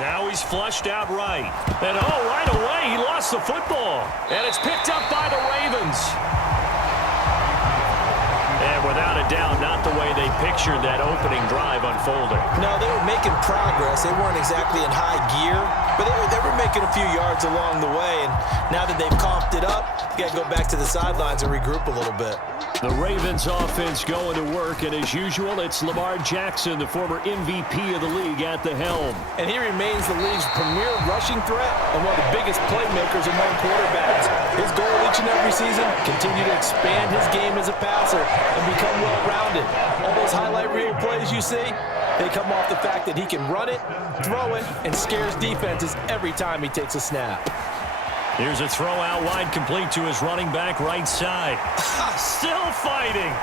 Now he's flushed out right. And right away, he lost the football. And it's picked up by the Ravens. And without a doubt, not the way they pictured that opening drive unfolding. No, they were making progress. They weren't exactly in high gear, but they were making a few yards along the way. And now that they've coughed it up, you got to go back to the sidelines and regroup a little bit. The Ravens offense going to work, and as usual, it's Lamar Jackson, the former MVP of the league, at the helm. And he remains the league's premier rushing threat and one of the biggest playmakers among quarterbacks. His goal each and every season, continue to expand his game as a passer and become well-rounded. All those highlight reel plays you see, they come off the fact that he can run it, throw it, and scares defenses every time he takes a snap. Here's a throw out wide, complete to his running back right side. Still fighting.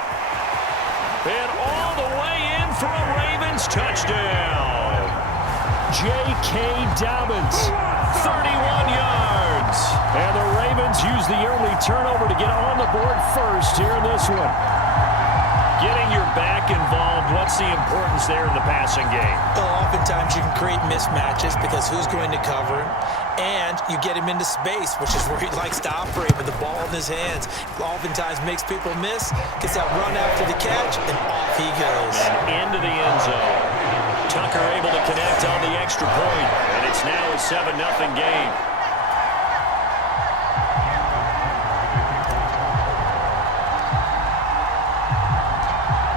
And all the way in for a Ravens touchdown. J.K. Dobbins, 31 yards. And the Ravens use the early turnover to get on the board first here in this one. Getting your back involved, what's the importance there in the passing game? Well, oftentimes you can create mismatches because who's going to cover him? And you get him into space, which is where he likes to operate with the ball in his hands. Oftentimes makes people miss, gets that run after the catch, and off he goes. And into the end zone. Tucker able to connect on the extra point, and it's now a 7-0 game.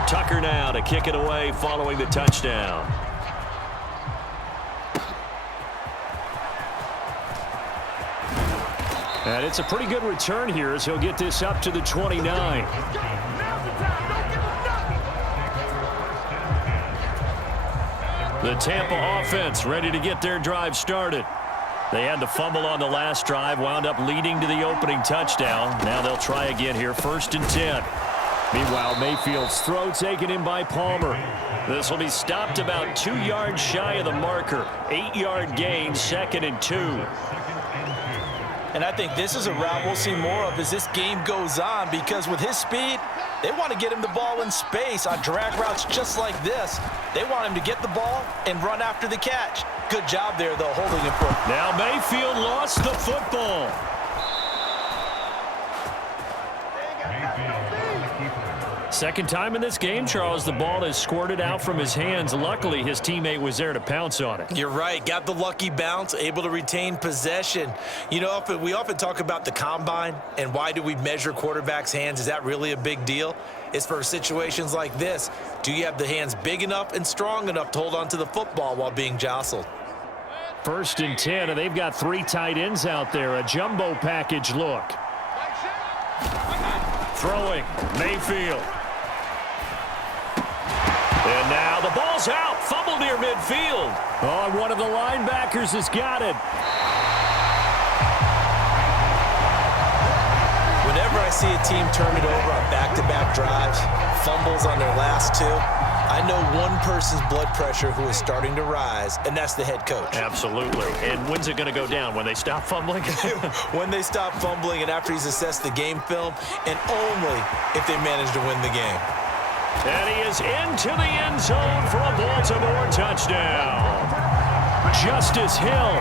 Tucker now to kick it away following the touchdown. And it's a pretty good return here as he'll get this up to the 29. The Tampa offense ready to get their drive started. They had the fumble on the last drive, wound up leading to the opening touchdown. Now they'll try again here, 1st and 10. Meanwhile, Mayfield's throw taken in by Palmer. This will be stopped about 2 yards shy of the marker. 8-yard gain, 2nd and 2. And I think this is a route we'll see more of as this game goes on, because with his speed, they want to get him the ball in space on drag routes just like this. They want him to get the ball and run after the catch. Good job there, though, holding it for him. Now Mayfield lost the football. Second time in this game, Charles, the ball is squirted out from his hands. Luckily, his teammate was there to pounce on it. You're right. Got the lucky bounce, able to retain possession. You know, we often talk about the combine and why do we measure quarterbacks' hands. Is that really a big deal? It's for situations like this. Do you have the hands big enough and strong enough to hold on to the football while being jostled? 1st and 10, and they've got 3 tight ends out there. A jumbo package look. Throwing, Mayfield. And now the ball's out. Fumble near midfield. Oh, one of the linebackers has got it. Whenever I see a team turn it over on back-to-back drives, fumbles on their last 2, I know one person's blood pressure who is starting to rise, and that's the head coach. Absolutely. And when's it going to go down? When they stop fumbling? When they stop fumbling and after he's assessed the game film, and only if they manage to win the game. And he is into the end zone for a Baltimore touchdown. Justice Hill,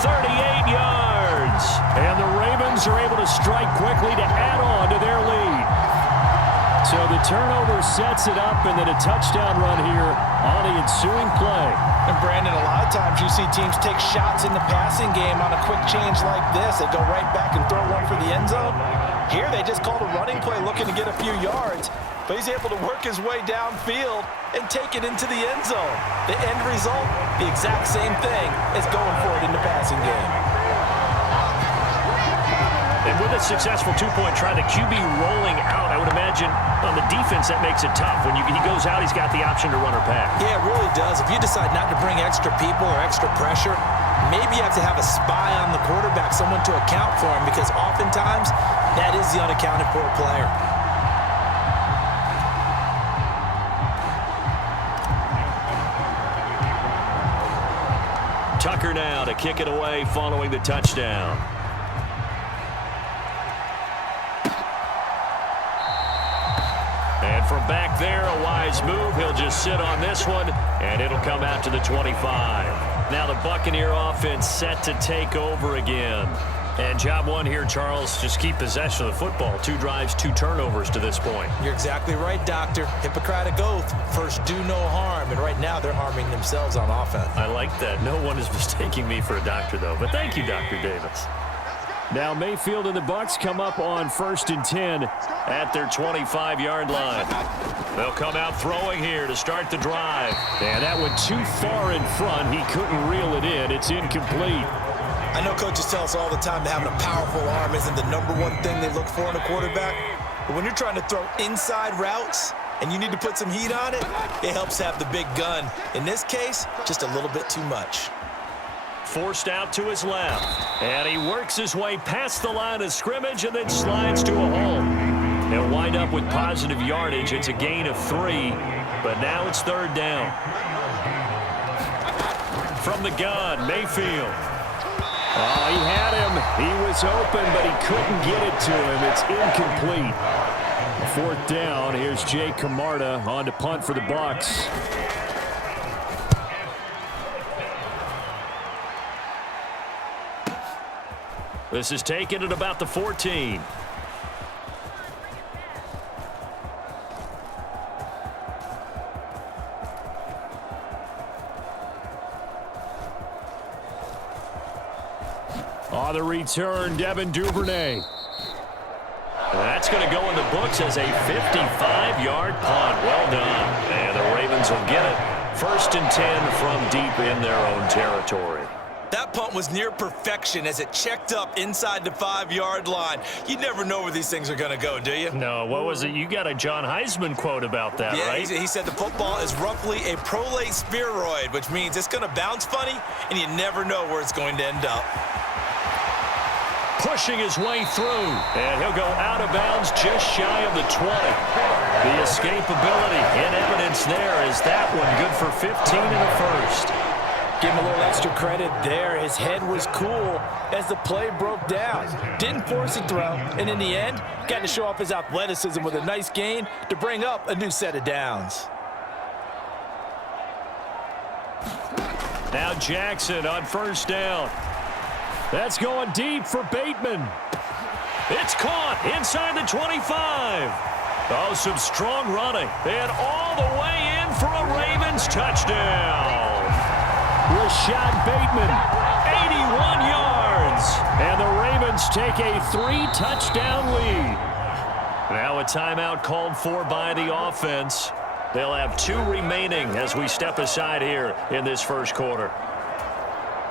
38 yards. And the Ravens are able to strike quickly to add on to their lead. So the turnover sets it up, and then a touchdown run here on the ensuing play. And Brandon, a lot of times you see teams take shots in the passing game on a quick change like this. They go right back and throw one for the end zone. Here they just called a running play looking to get a few yards. But he's able to work his way downfield and take it into the end zone. The end result, the exact same thing as going for it in the passing game. And with a successful 2-point try, the QB rolling out, I would imagine on the defense that makes it tough. When he goes out, he's got the option to run or pass. Yeah, it really does. If you decide not to bring extra people or extra pressure, maybe you have to have a spy on the quarterback, someone to account for him, because oftentimes that is the unaccounted for player. Tucker now to kick it away following the touchdown. And from back there, a wise move. He'll just sit on this one, and it'll come out to the 25. Now the Buccaneer offense set to take over again. And job one here, Charles, just keep possession of the football. 2 drives, 2 turnovers to this point. You're exactly right, Doctor. Hippocratic oath. First, do no harm. And right now, they're harming themselves on offense. I like that. No one is mistaking me for a doctor, though. But thank you, Dr. Davis. Now Mayfield and the Bucs come up on 1st and 10 at their 25-yard line. They'll come out throwing here to start the drive. And that went too far in front. He couldn't reel it in. It's incomplete. I know coaches tell us all the time that having a powerful arm isn't the #1 thing they look for in a quarterback. But when you're trying to throw inside routes and you need to put some heat on it, it helps have the big gun. In this case, just a little bit too much. Forced out to his left. And he works his way past the line of scrimmage and then slides to a hole. They'll wind up with positive yardage. It's a gain of 3, but now it's 3rd down. From the gun, Mayfield. Oh, he had him. He was open, but he couldn't get it to him. It's incomplete. 4th down. Here's Jay Camarda on to punt for the Bucs. This is taken at about the 14. On the return, Devin Duvernay. That's going to go in the books as a 55-yard punt. Well done. And the Ravens will get it. 1st and 10 from deep in their own territory. That punt was near perfection as it checked up inside the 5-yard line. You never know where these things are going to go, do you? No, what was it? You got a John Heisman quote about that, right? Yeah, he said the football is roughly a prolate spheroid, which means it's going to bounce funny, and you never know where it's going to end up. Pushing his way through, and he'll go out of bounds just shy of the 20. The escapability in evidence there is that one good for 15 in the first. Give him a little extra credit there. His head was cool as the play broke down. Didn't force a throw, and in the end, got to show off his athleticism with a nice gain to bring up a new set of downs. Now Jackson on 1st down. That's going deep for Bateman. It's caught inside the 25. Oh, some strong running. And all the way in for a Ravens touchdown. Rashad Bateman, 81 yards. And the Ravens take a 3-touchdown lead. Now a timeout called for by the offense. They'll have 2 remaining as we step aside here in this first quarter.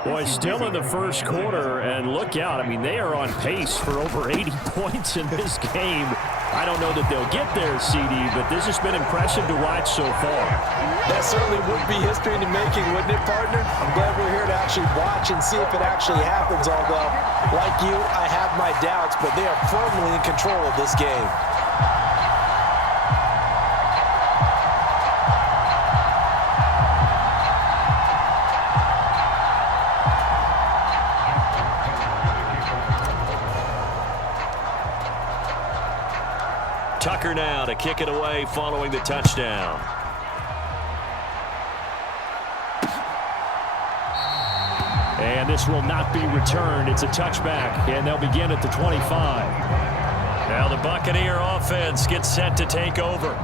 Boy, still in the first quarter, and look out. I mean, they are on pace for over 80 points in this game. I don't know that they'll get there, CD, but this has been impressive to watch so far. That certainly would be history in the making, wouldn't it, partner? I'm glad we're here to actually watch and see if it actually happens, although, like you, I have my doubts, but they are firmly in control of this game. Tucker now to kick it away following the touchdown. And this will not be returned. It's a touchback, and they'll begin at the 25. Now the Buccaneer offense gets set to take over.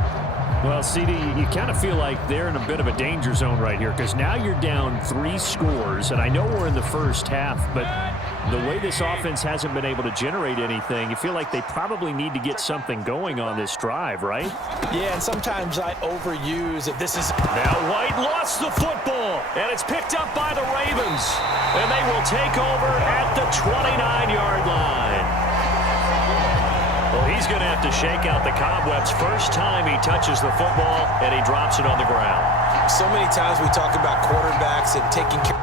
Well, CD, you kind of feel like they're in a bit of a danger zone right here because now you're down 3 scores, and I know we're in the first half, but the way this offense hasn't been able to generate anything, you feel like they probably need to get something going on this drive, right? Yeah, and sometimes I overuse it. This is... Now White lost the football, and it's picked up by the Ravens, and they will take over at the 29-yard line. Well, he's going to have to shake out the cobwebs first time he touches the football, and he drops it on the ground. So many times we talk about quarterbacks and taking care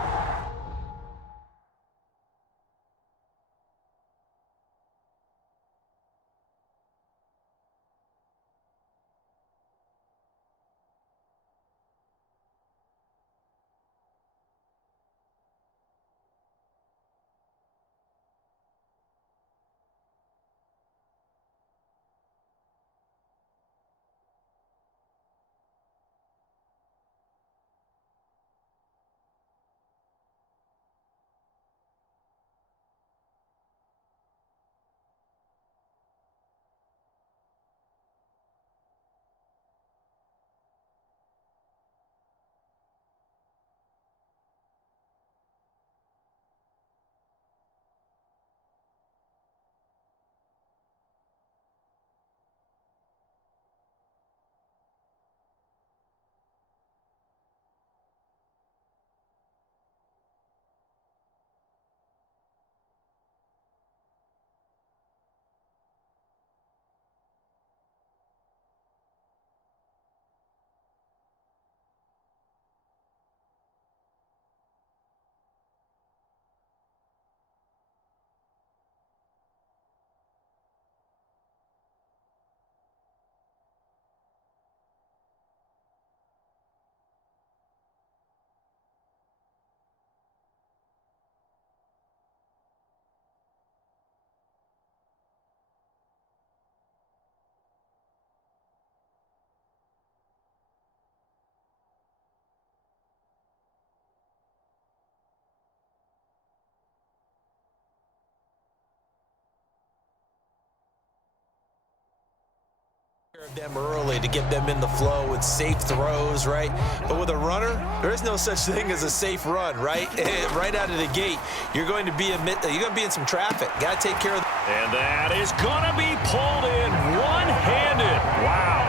Of them early to get them in the flow with safe throws, right? But with a runner, there is no such thing as a safe run, right? Right out of the gate, you're going to be in some traffic. Got to take care of. And that is going to be pulled in one-handed. Wow.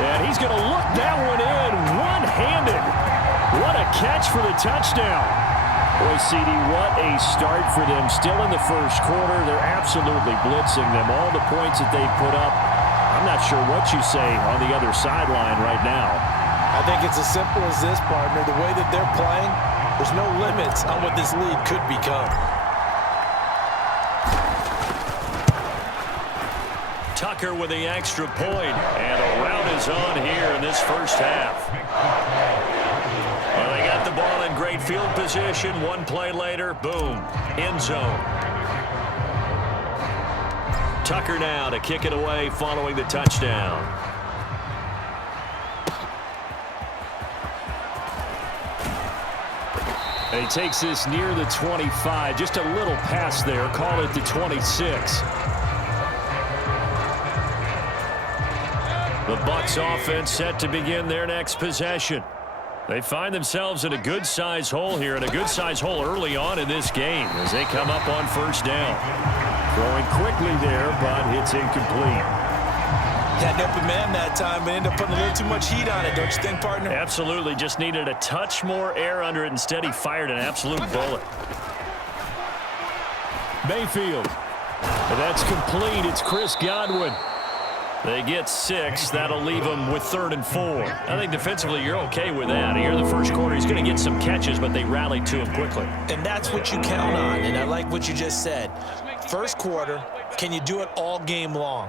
And he's going to look that one in one-handed. What a catch for the touchdown. Boy, CD, what a start for them. Still in the first quarter, they're absolutely blitzing them. All the points that they put up, I'm not sure what you say on the other sideline right now. I think it's as simple as this, partner. The way that they're playing, there's no limits on what this lead could become. Tucker with the extra point, and a rout is on here in this first half. Well, they got the ball in great field position. One play later, boom, end zone. Tucker now to kick it away following the touchdown. And he takes this near the 25. Just a little pass there. Call it the 26. The Bucs offense set to begin their next possession. They find themselves in a good-sized hole here, and a good-sized hole early on in this game as they come up on first down. Throwing quickly there, but it's incomplete. Had an open man that time, but ended up putting a little too much heat on it, don't you think, partner? Absolutely. Just needed a touch more air under it. Instead, he fired an absolute bullet. Mayfield. And that's complete. It's Chris Godwin. They get 6. That'll leave them with 3rd and 4. I think defensively you're okay with that. Here in the first quarter, he's going to get some catches, but they rallied to him quickly. And that's what you count on, and I like what you just said. First quarter, can you do it all game long?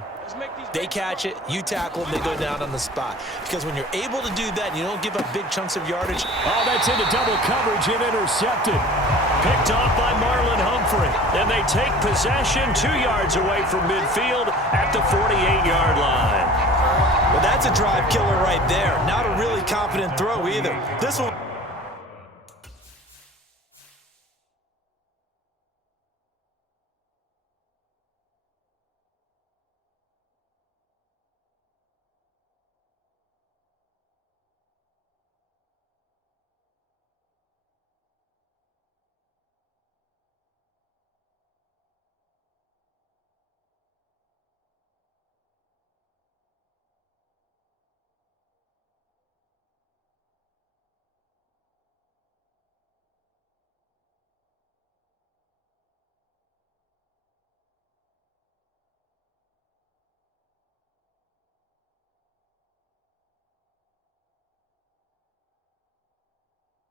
They catch it, you tackle them, they go down on the spot. Because when you're able to do that and you don't give up big chunks of yardage. Oh, that's into double coverage and intercepted. Picked off by Marlon Humphrey. And they take possession 2 yards away from midfield at the 48-yard line. Well, that's a drive killer right there. Not a really confident throw either. This one.